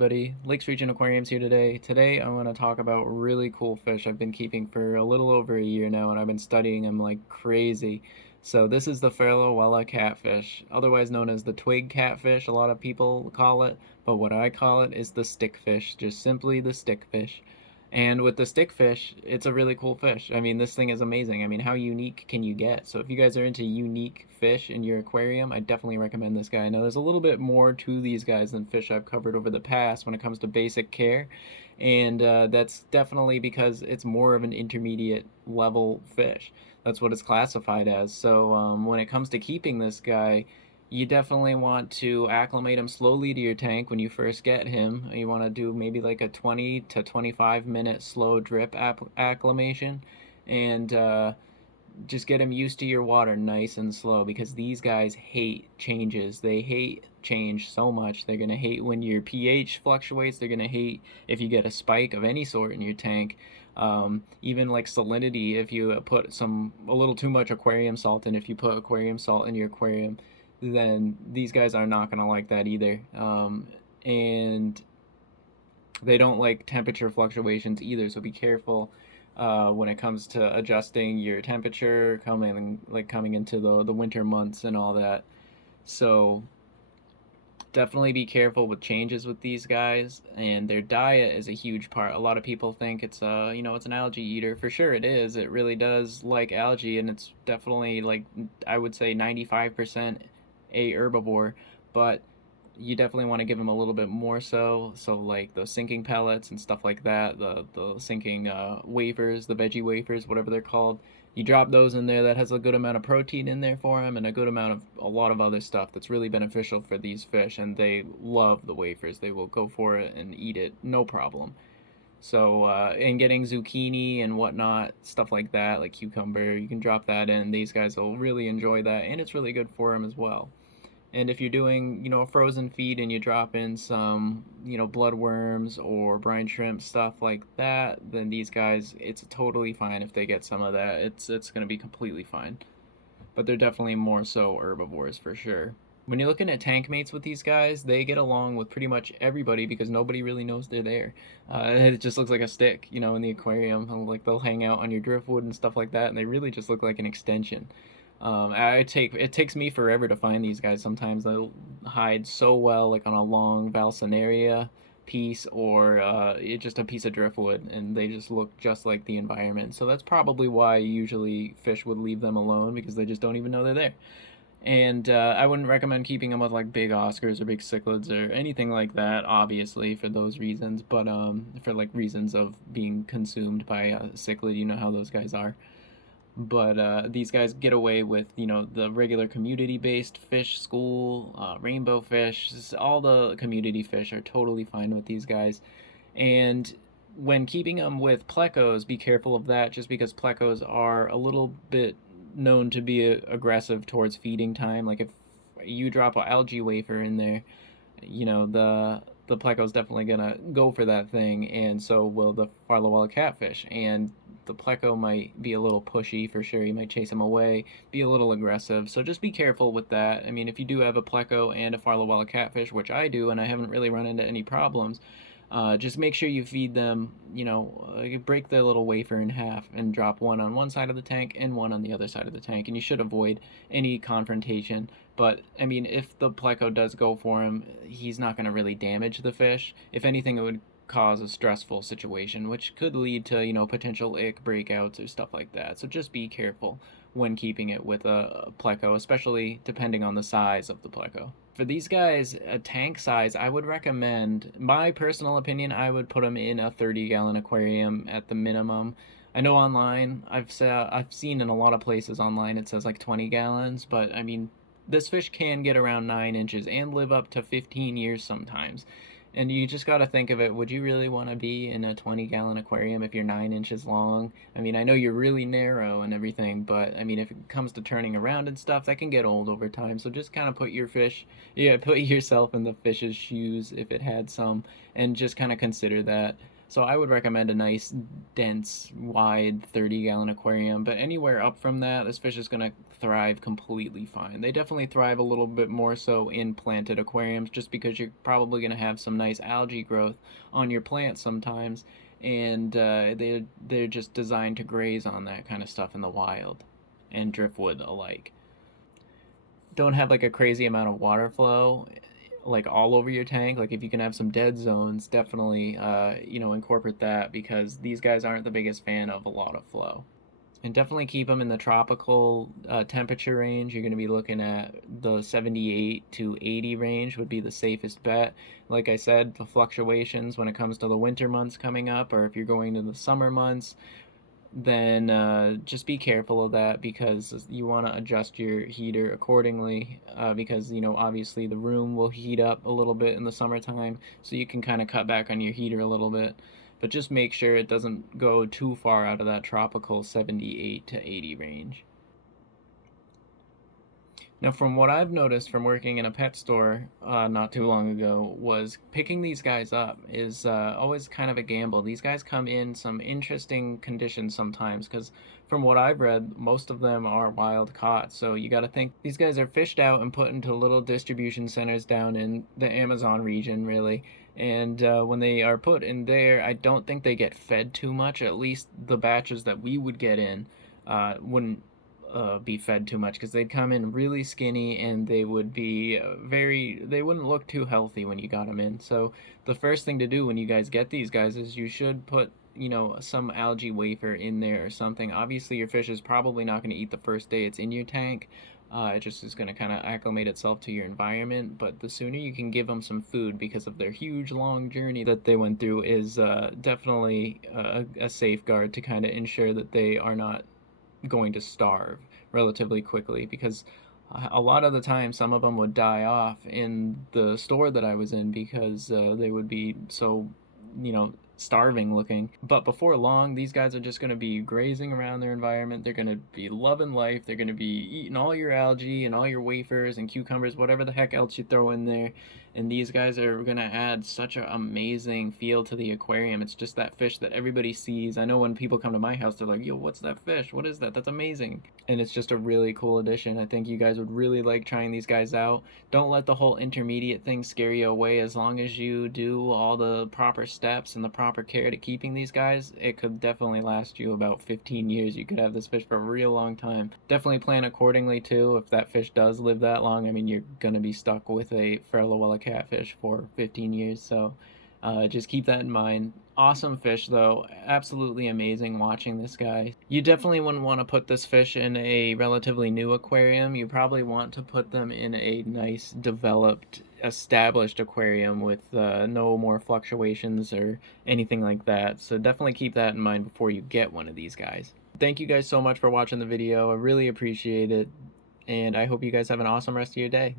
everybody, Lakes Region Aquariums here today. Today I'm going to talk about really cool fish I've been keeping for a little over a year now, and I've been studying them like crazy. So this is the Farlowella Catfish, otherwise known as the twig catfish, a lot of people call it, but what I call it is the stickfish, just simply the stickfish. And with the stickfish, it's a really cool fish. I mean, this thing is amazing. I mean, how unique can you get? So if you guys are into unique fish in your aquarium, I definitely recommend this guy. Now, there's a little bit more to these guys than fish I've covered over the past when it comes to basic care. And that's definitely because it's more of an intermediate level fish. That's what it's classified as. So when it comes to keeping this guy, you definitely want to acclimate him slowly to your tank when you first get him. You want to do maybe like a 20 to 25-minute slow drip acclimation, and just get him used to your water nice and slow, because these guys hate changes. They hate change so much. They're going to hate when your pH fluctuates. They're going to hate if you get a spike of any sort in your tank. Even like salinity, if you put a little too much aquarium salt in, if you put aquarium salt in your aquarium, then these guys are not going to like that either. And they don't like temperature fluctuations either, so be careful when it comes to adjusting your temperature coming into the winter months and all that. So definitely be careful with changes with these guys, and their diet is a huge part. A lot of people think it's it's an algae eater. For sure it is. It really does like algae, and it's definitely, like, I would say 95% a herbivore, but you definitely want to give them a little bit more so like those sinking pellets and stuff like that, the sinking wafers, the veggie wafers, whatever they're called. You drop those in there. That has a good amount of protein in there for them, and a good amount of a lot of other stuff that's really beneficial for these fish, and they love the wafers. They will go for it and eat it, no problem. So and getting zucchini and whatnot, stuff like that, like cucumber, you can drop that in. These guys will really enjoy that, and it's really good for them as well. And if you're doing, a frozen feed and you drop in some, bloodworms or brine shrimp, stuff like that, then these guys, it's totally fine if they get some of that. It's going to be completely fine. But they're definitely more so herbivores for sure. When you're looking at tank mates with these guys, they get along with pretty much everybody because nobody really knows they're there. It just looks like a stick, in the aquarium. Like, they'll hang out on your driftwood and stuff like that, and they really just look like an extension. It takes me forever to find these guys. Sometimes they'll hide so well, like on a long Valsinaria piece, or just a piece of driftwood, and they just look just like the environment. So that's probably why usually fish would leave them alone, because they just don't even know they're there. And I wouldn't recommend keeping them with like big Oscars or big cichlids or anything like that, obviously, for those reasons. But for like reasons of being consumed by a cichlid, you know how those guys are. But these guys get away with, the regular community-based fish, school, rainbow fish. All the community fish are totally fine with these guys. And when keeping them with plecos, be careful of that, just because plecos are a little bit known to be aggressive towards feeding time. Like, if you drop an algae wafer in there, the pleco's definitely gonna go for that thing, and so will the Farlowella catfish. And the pleco might be a little pushy for sure. You might chase him away, be a little aggressive. So just be careful with that. I mean, if you do have a pleco and a Farlowella catfish, which I do, and I haven't really run into any problems, just make sure you feed them, break the little wafer in half and drop one on one side of the tank and one on the other side of the tank, and you should avoid any confrontation. But, I mean, if the pleco does go for him, he's not going to really damage the fish. If anything, it would cause a stressful situation, which could lead to, potential ick breakouts or stuff like that. So just be careful when keeping it with a pleco, especially depending on the size of the pleco. For these guys, a tank size, I would recommend, my personal opinion, I would put them in a 30-gallon aquarium at the minimum. I know online, I've seen in a lot of places online, it says like 20 gallons, but I mean, this fish can get around 9 inches and live up to 15 years sometimes. And you just got to think of it, would you really want to be in a 20-gallon aquarium if you're 9 inches long? I mean, I know you're really narrow and everything, but I mean, if it comes to turning around and stuff, that can get old over time. So just kind of put yourself in the fish's shoes if it had some, and just kind of consider that. So I would recommend a nice, dense, wide 30-gallon aquarium, but anywhere up from that, this fish is going to thrive completely fine. They definitely thrive a little bit more so in planted aquariums just because you're probably going to have some nice algae growth on your plants sometimes, and they're just designed to graze on that kind of stuff in the wild and driftwood alike. Don't have like a crazy amount of water flow like all over your tank. Like if you can have some dead zones, definitely incorporate that, because these guys aren't the biggest fan of a lot of flow. And definitely keep them in the tropical temperature range. You're going to be looking at the 78 to 80 range would be the safest bet. Like I said, the fluctuations when it comes to the winter months coming up, or if you're going to the summer months, then just be careful of that, because you want to adjust your heater accordingly, because obviously the room will heat up a little bit in the summertime, so you can kind of cut back on your heater a little bit, but just make sure it doesn't go too far out of that tropical 78 to 80 range. Now, from what I've noticed from working in a pet store not too long ago, was picking these guys up is always kind of a gamble. These guys come in some interesting conditions sometimes, because from what I've read, most of them are wild caught. So you got to think these guys are fished out and put into little distribution centers down in the Amazon region, really. And when they are put in there, I don't think they get fed too much. At least the batches that we would get in wouldn't be fed too much, because they'd come in really skinny, and they would be they wouldn't look too healthy when you got them in. So the first thing to do when you guys get these guys is you should put some algae wafer in there or something. Obviously your fish is probably not going to eat the first day it's in your tank. It just is going to kind of acclimate itself to your environment, but the sooner you can give them some food, because of their huge long journey that they went through, is definitely a safeguard to kind of ensure that they are not going to starve relatively quickly, because a lot of the time some of them would die off in the store that I was in, because they would be so starving looking. But before long, these guys are just going to be grazing around their environment. They're going to be loving life. They're going to be eating all your algae and all your wafers and cucumbers, whatever the heck else you throw in there. And these guys are going to add such an amazing feel to the aquarium. It's just that fish that everybody sees. I know when people come to my house, they're like, yo, what's that fish? What is that? That's amazing. And it's just a really cool addition. I think you guys would really like trying these guys out. Don't let the whole intermediate thing scare you away. As long as you do all the proper steps and the proper care to keeping these guys, it could definitely last you about 15 years. You could have this fish for a real long time. Definitely plan accordingly too. If that fish does live that long, I mean, you're going to be stuck with a Farlowella Catfish for 15 years. So just keep that in mind. Awesome fish though, absolutely amazing watching this guy. You definitely wouldn't want to put this fish in a relatively new aquarium. You probably want to put them in a nice, developed, established aquarium with no more fluctuations or anything like that. So definitely keep that in mind before you get one of these guys. Thank you guys so much for watching the video. I really appreciate it, and I hope you guys have an awesome rest of your day.